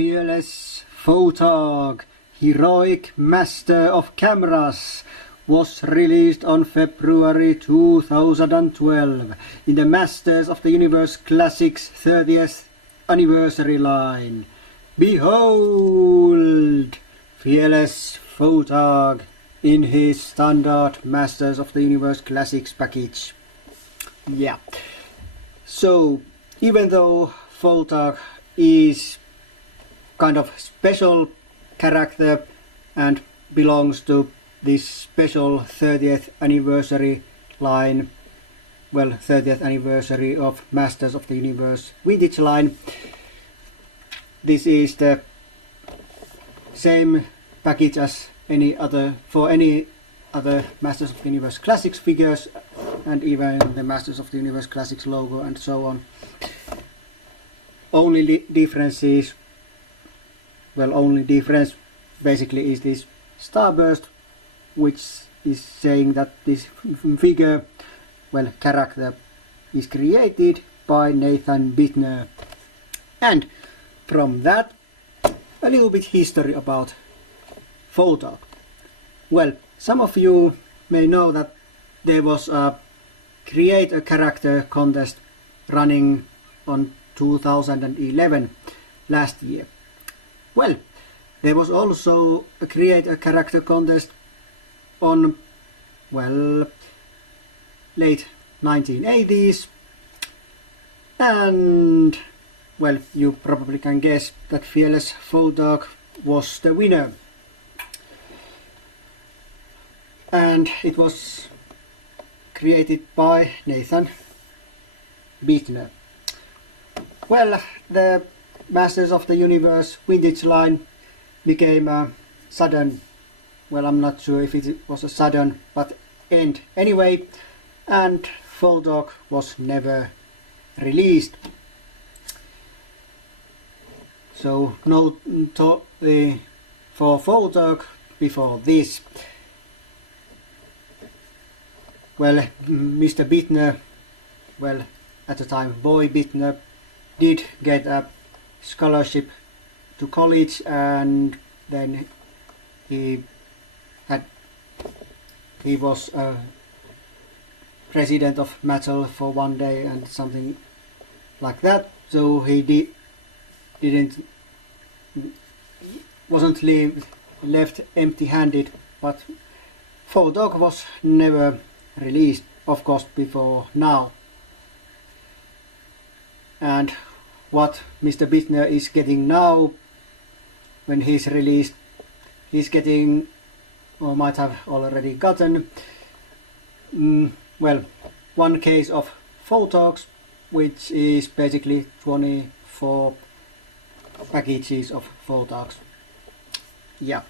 fearless Photog, heroic master of cameras, was released on February 2012 in the Masters of the Universe Classics 30th anniversary line. Behold, fearless Photog in his standard Masters of the Universe Classics package. Yeah, so even though Photog is kind of special character and belongs to this special 30th anniversary line, well, 30th anniversary of Masters of the Universe vintage line, this is the same package as any other Masters of the Universe Classics figures, and even the Masters of the Universe Classics logo and so on. Only difference basically is this starburst, which is saying that this figure, well, character, is created by Nathan Bittner. And from that, a little bit history about Photog. Well, some of you may know that there was a Create a Character contest running on 2011, last year. Well, there was also a Create a Character contest on, well, late 1980s, and, well, you probably can guess that fearless Photog was the winner. And it was created by Nathan Bittner. Well, the Masters of the Universe vintage line became a sudden, well, I'm not sure if it was a sudden, but end anyway, and Photog was never released. So no for Photog before this. Well, Mr. Bittner, well, at the time boy Bittner, did get a scholarship to college, and then he was president of Mattel for one day and something like that. So he wasn't left empty-handed, but Photog was never released, of course, before now. And what Mr. Bittner is getting now, when he's released, he's getting, or might have already gotten, well, one case of Photogs, which is basically 24 packages of Photogs. Yeah.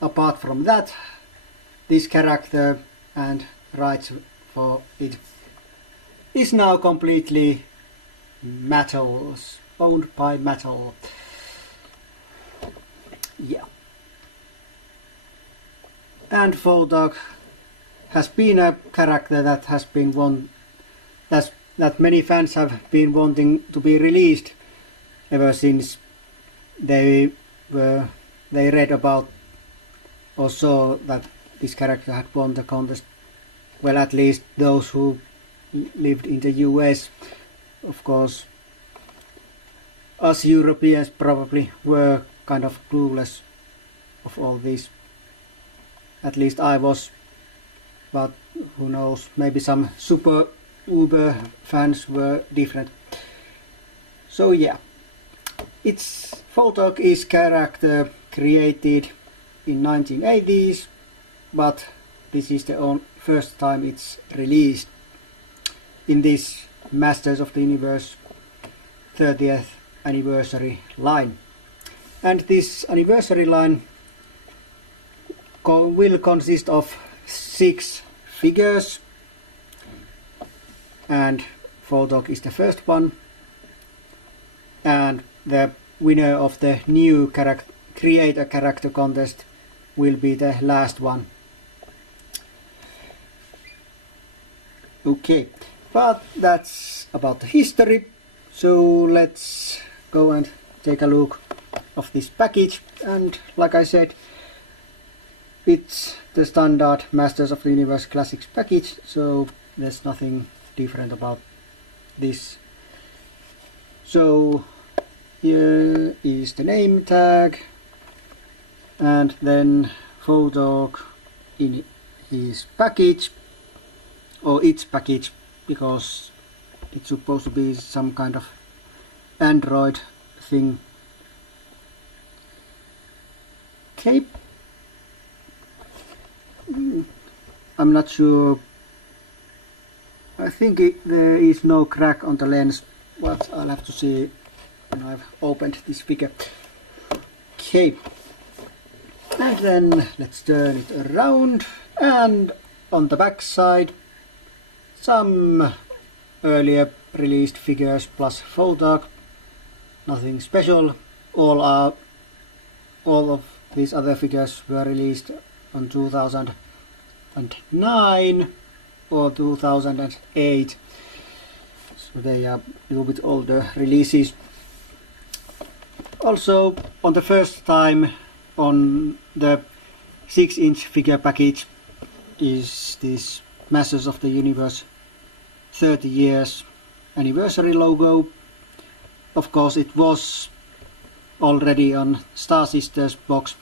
Apart from that, this character and rights for it is now completely Mattel's, owned by Mattel. Yeah. And Photog has been a character that has been that many fans have been wanting to be released ever since they read about or saw that this character had won the contest. Well, at least those who lived in the US. Of course, us Europeans probably were kind of clueless of all this. At least I was, but who knows, maybe some super uber fans were different. So yeah, Photog is character created in 1980s, but this is the first time it's released in this Masters of the Universe 30th anniversary line. And this anniversary line will consist of 6 figures, and Photog is the first one, and the winner of the new Create a Character contest will be the last one. Okay, but that's about the history, so let's go and take a look of this package, and like I said, it's the standard Masters of the Universe Classics package, so there's nothing different about this. So here is the name tag, and then Photog in his package, or its package, because it's supposed to be some kind of Android thing. Okay, I'm not sure. I think there is no crack on the lens, but I'll have to see when I've opened this figure. Okay, and then let's turn it around, and on the back side some earlier released figures plus Photog. Nothing special. All of these other figures were released on 2009 or 2008, so they are a little bit older releases. Also, on the first time on the 6-inch figure package is this Masters of the Universe 30 years anniversary logo. Of course, it was already on Star Sisters box,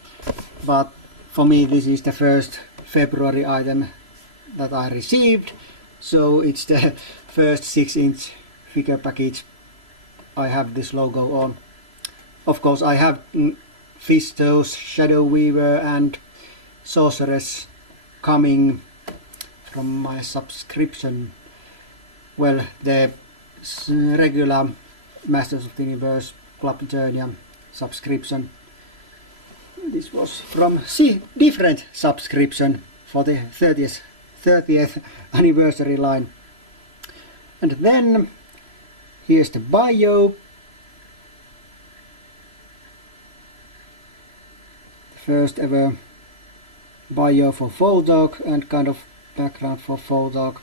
but for me this is the first February item that I received, so it's the first 6-inch figure package I have this logo on. Of course, I have Fistos, Shadow Weaver and Sorceress coming from my subscription. Well, the regular Masters of the Universe Club Eternia subscription. This was from different subscription for the 30th anniversary line. And then here's the bio. The first ever bio for Photog and kind of background for Photog.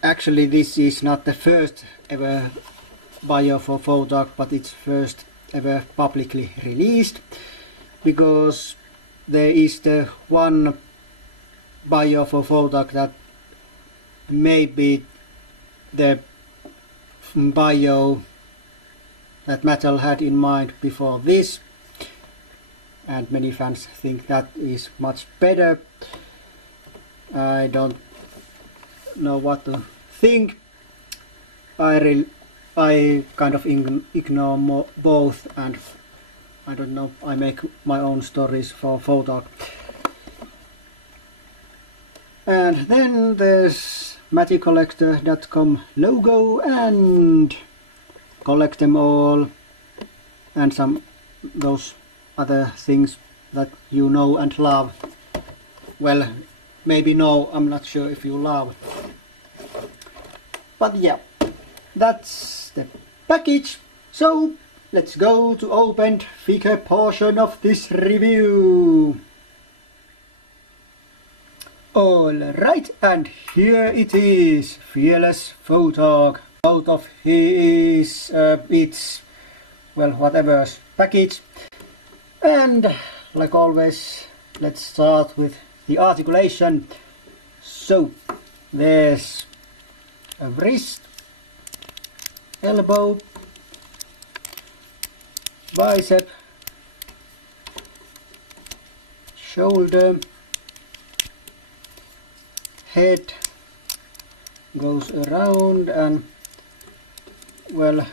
Actually, this is not the first ever bio for Photog, but it's first ever publicly released, because there is the one bio for Photog that may be the bio that Mattel had in mind before this, and many fans think that is much better. I don't know what to think. I kind of ignore both, and I don't know, I make my own stories for Photog. And then there's MattyCollector.com logo and collect them all, and some those other things that you know and love. Well, maybe no, I'm not sure if you love. But yeah, that's the package. So let's go to opened figure portion of this review. Alright, and here it is, Fearless Photog, out of his its, well, whatever package. And like always, let's start with the articulation. So there's a wrist, elbow, bicep, shoulder, head goes around and, well,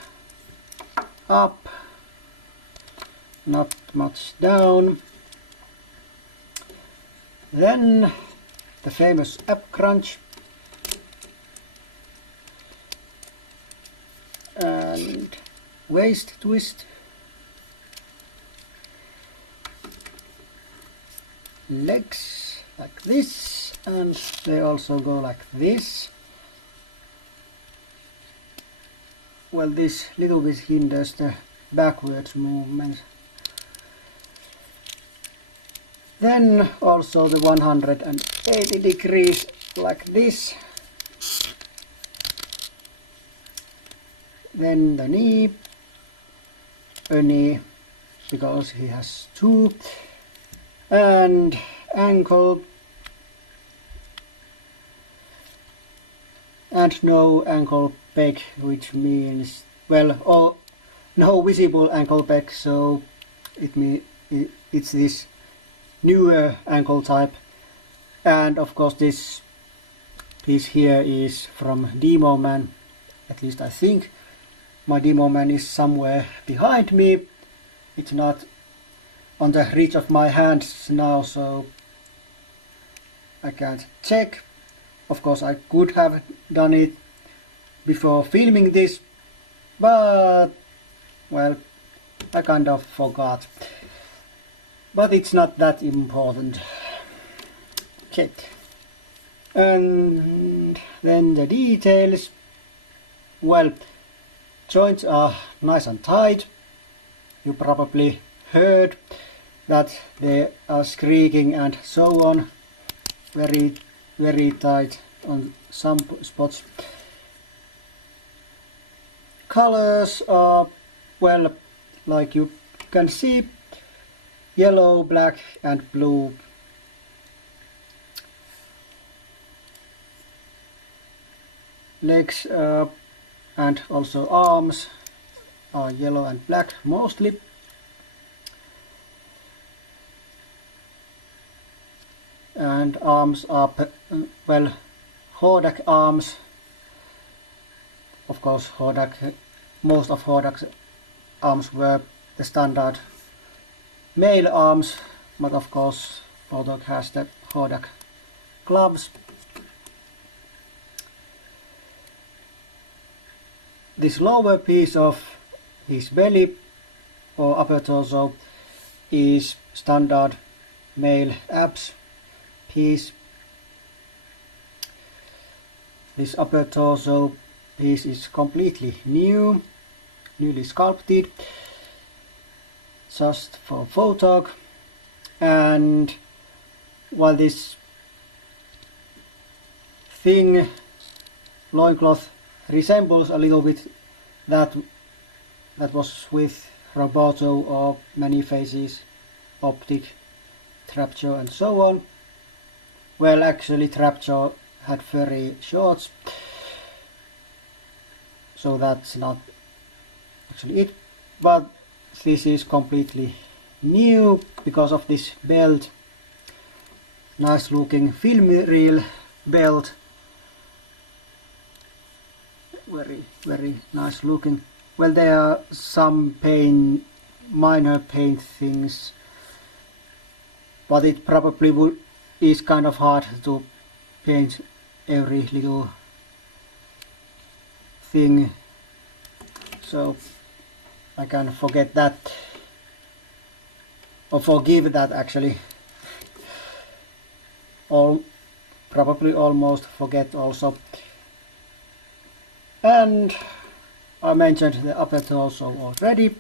up, not much down. Then the famous ab crunch, and waist twist, legs like this, and they also go like this. well, this little bit hinders the backwards movement. Then also the 180 degrees like this. Then the knee, a knee, because he has two, and ankle, and no ankle peg, which means, well, no visible ankle peg, so it's this newer ankle type. And of course this piece here is from Demo Man, at least I think. My Demo Man is somewhere behind me. It's not on the reach of my hands now, so I can't check. Of course I could have done it before filming this, but well, I kind of forgot. But it's not that important. Okay. And then the details. Well, joints are nice and tight. You probably heard that they are squeaking and so on. Very, very tight on some spots. Colors are, well, like you can see, yellow, black and blue. Legs and also arms are yellow and black mostly. And arms are, well, Photog arms. Of course, most of Photog's arms were the standard male arms, but of course Photog has the Photog gloves. This lower piece of his belly or upper torso is standard male abs piece. This upper torso piece is completely newly sculpted, just for Photog. And while this thing, loincloth, resembles a little bit that was with Roboto or Many Faces, Optic, Trapjaw and so on. Well, actually Trapjaw had furry shorts, so that's not actually it, but this is completely new because of this belt. Nice looking film reel belt. Very nice looking. Well, there are some minor paint things, but it probably is kind of hard to paint every little thing, so I can forget that, or forgive that actually. Probably almost forget also. And I mentioned the upper torso already,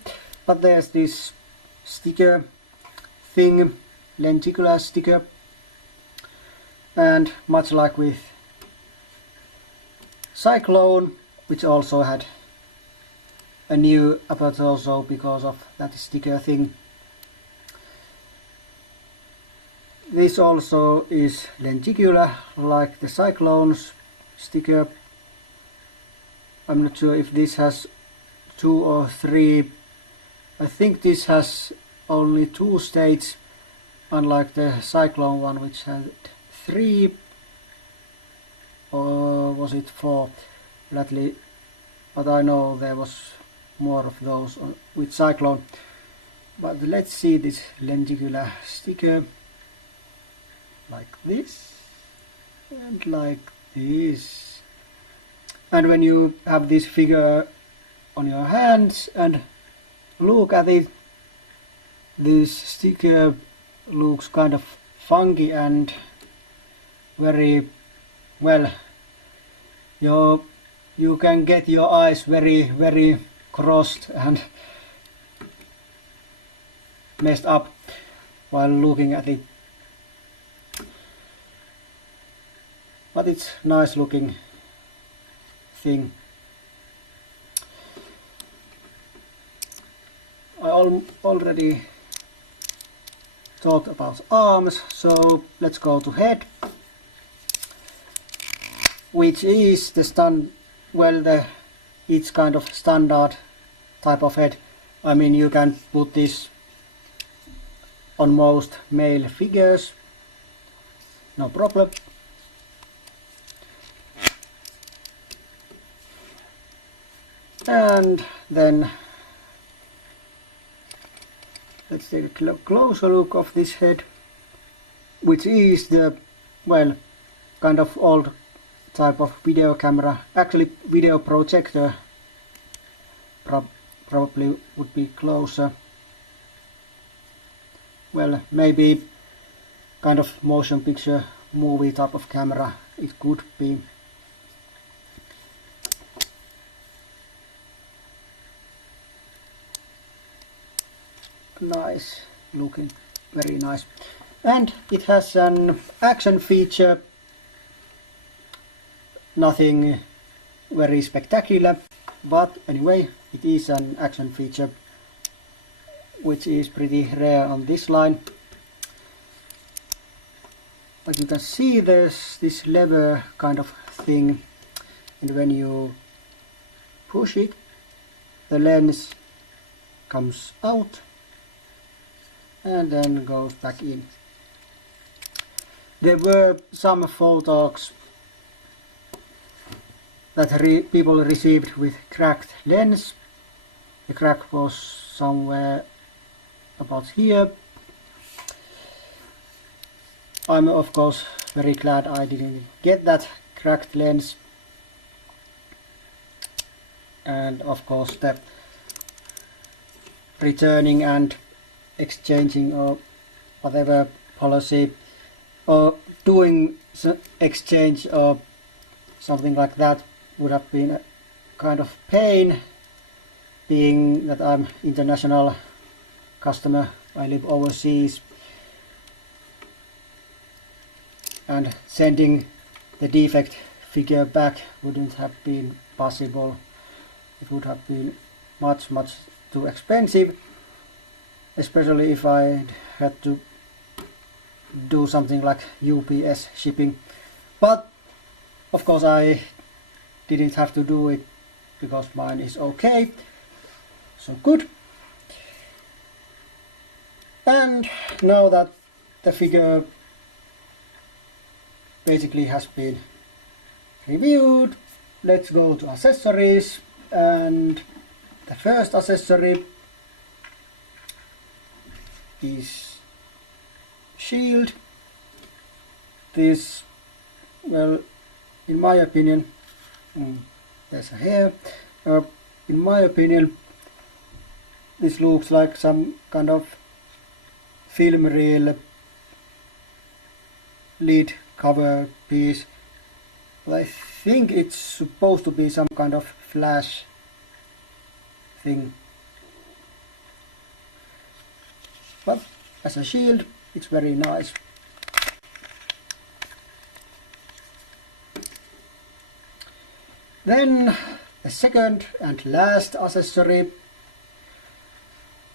but there's this sticker thing, lenticular sticker, and much like with Cyclone, which also had a new upper torso because of that sticker thing, this also is lenticular like the Cyclone's sticker. I'm not sure if this has 2 or 3. I think this has only 2 states, unlike the Cyclone one, which had 3, or was it 4 lately, but I know there was more of those with Cyclone. But let's see this lenticular sticker, like this and like this. And when you have this figure on your hands and look at it, this sticker looks kind of funky and very, well, your you can get your eyes very crossed and messed up while looking at it. But it's nice looking thing. I already talked about arms, so let's go to head, which is it's kind of standard type of head. I mean, you can put this on most male figures, no problem. And then let's take a closer look of this head, which is the, well, kind of old type of video camera, actually video projector probably would be closer. Well, maybe kind of motion picture movie type of camera it could be. Nice looking, very nice. And it has an action feature, nothing very spectacular, but anyway, it is an action feature which is pretty rare on this line. But you can see there's this lever kind of thing, and when you push it, the lens comes out and then goes back in. There were some Photogs that people received with cracked lens. The crack was somewhere about here. I'm of course very glad I didn't get that cracked lens, and of course the returning and exchanging or whatever policy or doing exchange or something like that would have been a kind of pain, being that I'm international customer, I live overseas, and sending the defect figure back wouldn't have been possible. It would have been much too expensive, especially if I had to do something like UPS shipping. But of course I didn't have to do it because mine is okay, so good. And now that the figure basically has been reviewed, let's go to accessories. And the first accessory is shield. This, well, in my opinion, there's a hair. In my opinion, this looks like some kind of film reel lead cover piece. But I think it's supposed to be some kind of flash thing. But as a shield, it's very nice. Then the second and last accessory.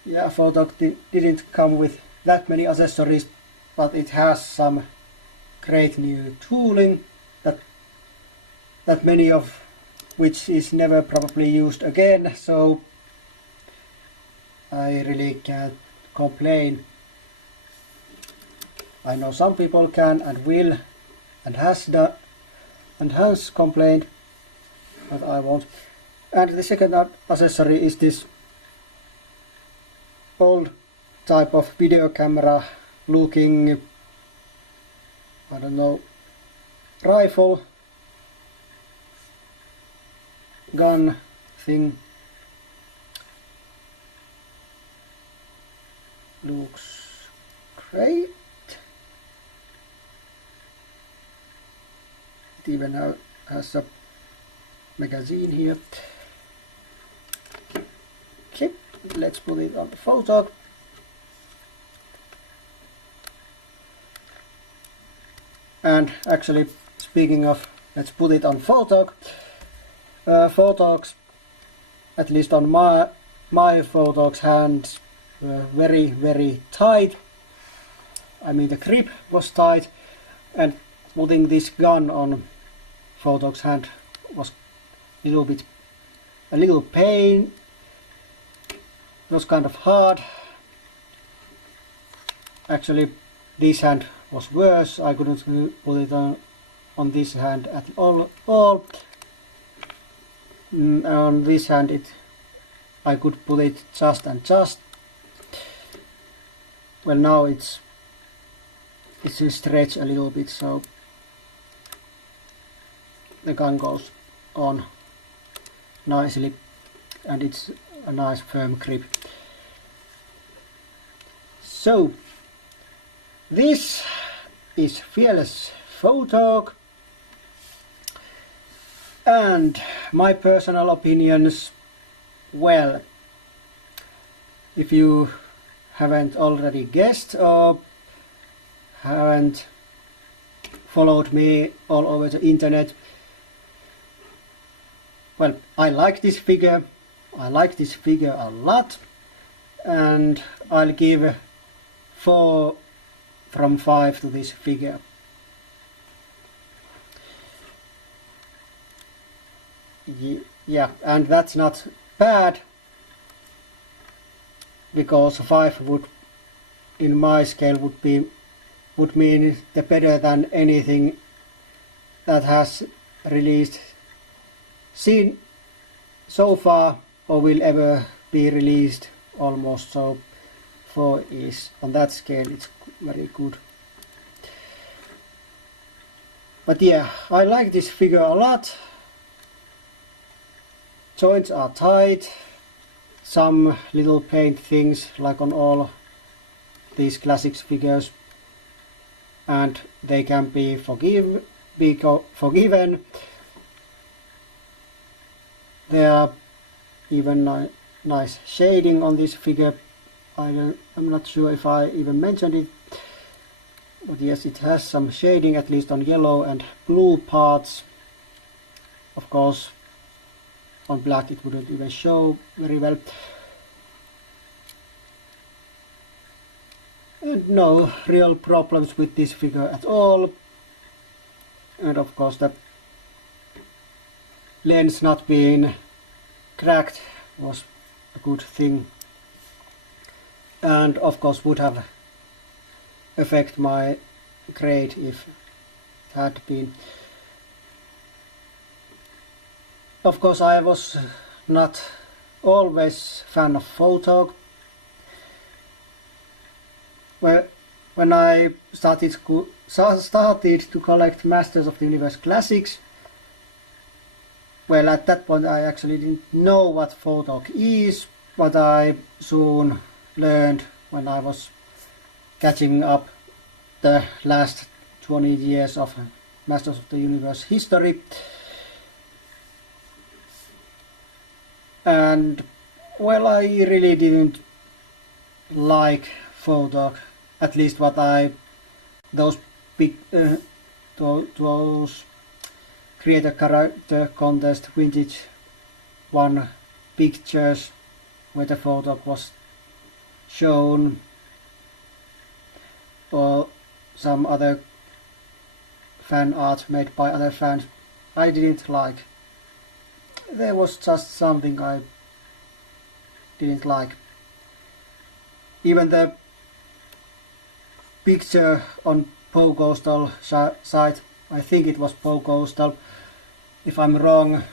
Yeah, Photog didn't come with that many accessories, but it has some great new tooling that many of which is never probably used again, so I really can't complain. I know some people can and will and has complained, but I won't. And the second accessory is this old type of video camera looking, I don't know, rifle gun thing. Looks great. It even has a magazine here. Okay, let's put it on the Photog. And actually, speaking of, let's put it on Photog. Photogs, at least on my Photog's hands, were very tight. I mean, the grip was tight, and putting this gun on Photog's hand was a little pain. It was kind of hard. Actually, this hand was worse. I couldn't put it on this hand at all. On this hand, I could put it just and just. Well, now it's stretched a little bit, so the gun goes on nicely, and it's a nice firm grip. So this is Fearless Photog, and my personal opinions, well, if you haven't already guessed or haven't followed me all over the internet, well, I like this figure. I like this figure a lot, and I'll give 4 from 5 to this figure. Yeah, and that's not bad, because 5 would, in my scale, would mean the better than anything that has seen so far or will ever be released almost. So 4 is, on that scale, it's very good. But yeah, I like this figure a lot. Joints are tight, some little paint things like on all these classics figures, and they can be forgiven. There are even nice shading on this figure. I'm not sure if I even mentioned it, but yes, it has some shading, at least on yellow and blue parts. Of course, on black it wouldn't even show very well. And no real problems with this figure at all. And of course, the lens not being cracked was a good thing, and of course would have affected my grade if it had been. Of course, I was not always fan of Photog. Well, when I started to collect Masters of the Universe Classics, well, at that point I actually didn't know what Photog is, but I soon learned when I was catching up the last 20 years of Masters of the Universe history. And well, I really didn't like Photog, at least those create a character contest vintage 1 pictures where the Photog was shown, or some other fan art made by other fans, I didn't like. There was just something I didn't like. Even the picture on Poghostal site, I think it was Poghostal, if I'm wrong,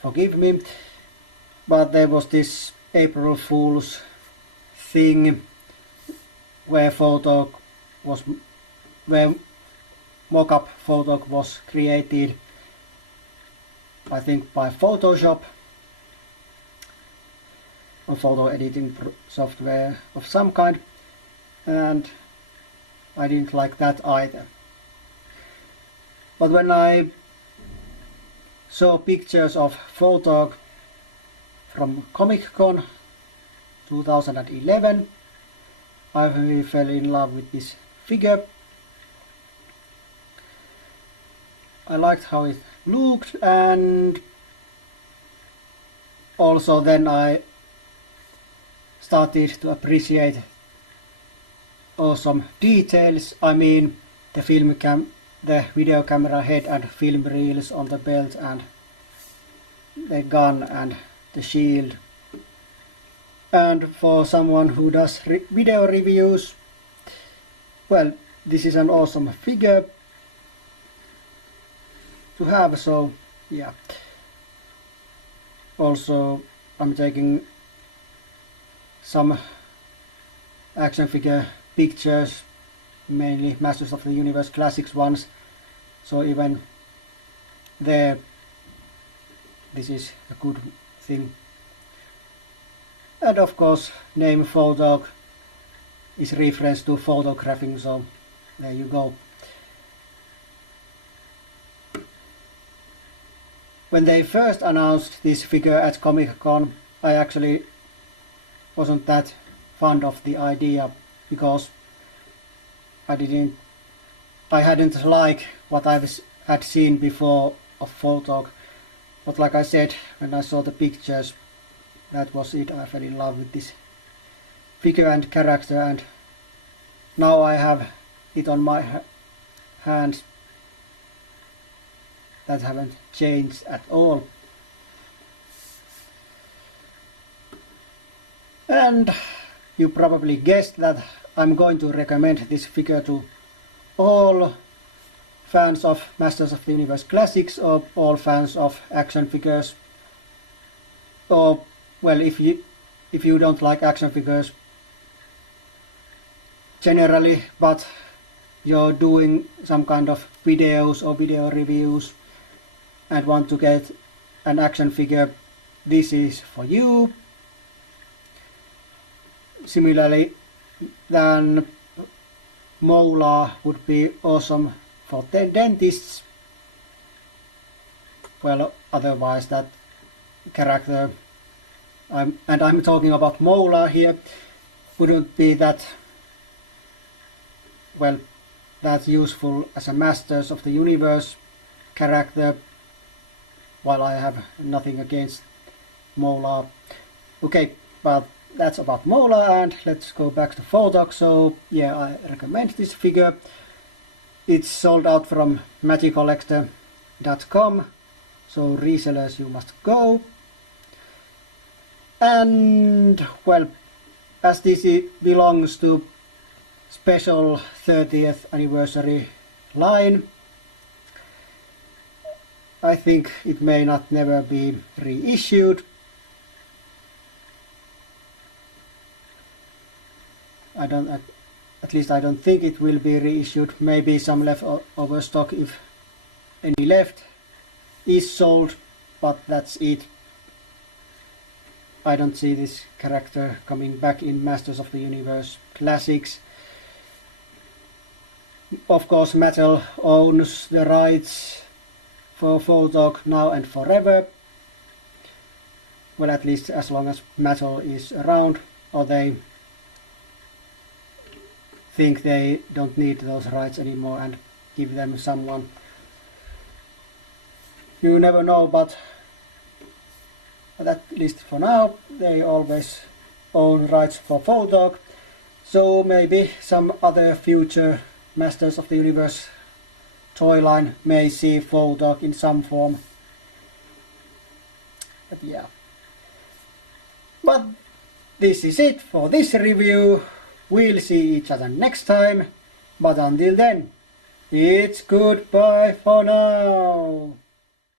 forgive me, but there was this April Fool's thing where mock-up Photog was created, I think by Photoshop, or photo editing software of some kind, and I didn't like that either. But when I saw pictures of Photog from Comic-Con 2011. I really fell in love with this figure. I liked how it looked, and also then I started to appreciate awesome details. I mean the video camera head and film reels on the belt, and the gun and the shield. And for someone who does video reviews, well, this is an awesome figure to have, so yeah. Also, I'm taking some action figure pictures, mainly Masters of the Universe Classics ones, so even there this is a good thing. And of course, name Photog is reference to photographing, so there you go. When they first announced this figure at Comic-Con, I actually wasn't that fond of the idea, because I hadn't liked what I had seen before of Photog. But like I said, when I saw the pictures, that was it. I fell in love with this figure and character, and now I have it on my hands. That haven't changed at all. And you probably guessed that I'm going to recommend this figure to all fans of Masters of the Universe Classics, or all fans of action figures, or well, if you don't like action figures generally, but you're doing some kind of videos or video reviews and want to get an action figure, this is for you. Similarly, then Mola would be awesome for dentists. Well, otherwise that character, and I'm talking about Mola here, wouldn't be that, well, that useful as a Masters of the Universe character, while I have nothing against Mola. Okay, but that's about Mola, and let's go back to Photog. So yeah, I recommend this figure. It's sold out from magiccollector.com, so resellers you must go. And well, as this belongs to special 30th anniversary line, I think it may not never be reissued. At least I don't think it will be reissued. Maybe some leftover stock, if any left, is sold, but that's it. I don't see this character coming back in Masters of the Universe Classics. Of course, Mattel owns the rights for Photog now and forever. Well, at least as long as Mattel is around, or they think they don't need those rights anymore and give them someone. You never know, but at least for now they always own rights for Photog, so maybe some other future Masters of the Universe toy line may see Photog in some form. But yeah. But this is it for this review. We'll see each other next time, but until then, it's goodbye for now.